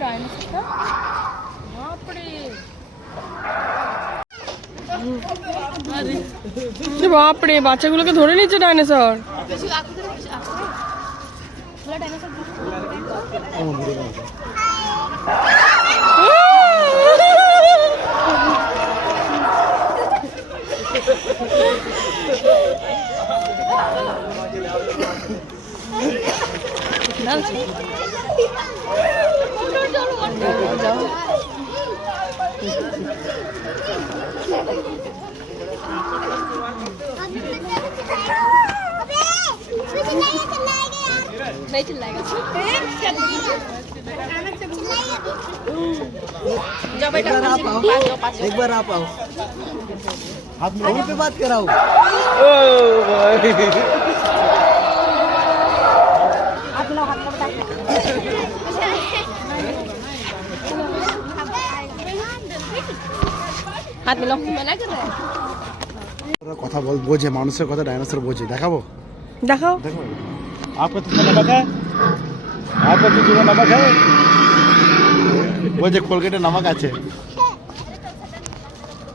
ডাইনোসরটা বাপরে বাপরে বাচ্চাগুলোকে ধরে নিচ্ছে ডাইনোসর नहीं चिल्लाएगा जाओ बेटा एक बार आप आओ आप वहीं पे बात कराओ हाथ मिलाओ मना कर रहा है কথা বল বোঝে মানুষের কথা ডাইনোসর বোঝে দেখাবো देखाओ দেখো आपका तो नमक है आपका तो नमक है वो जो कोलगेट नमक আছে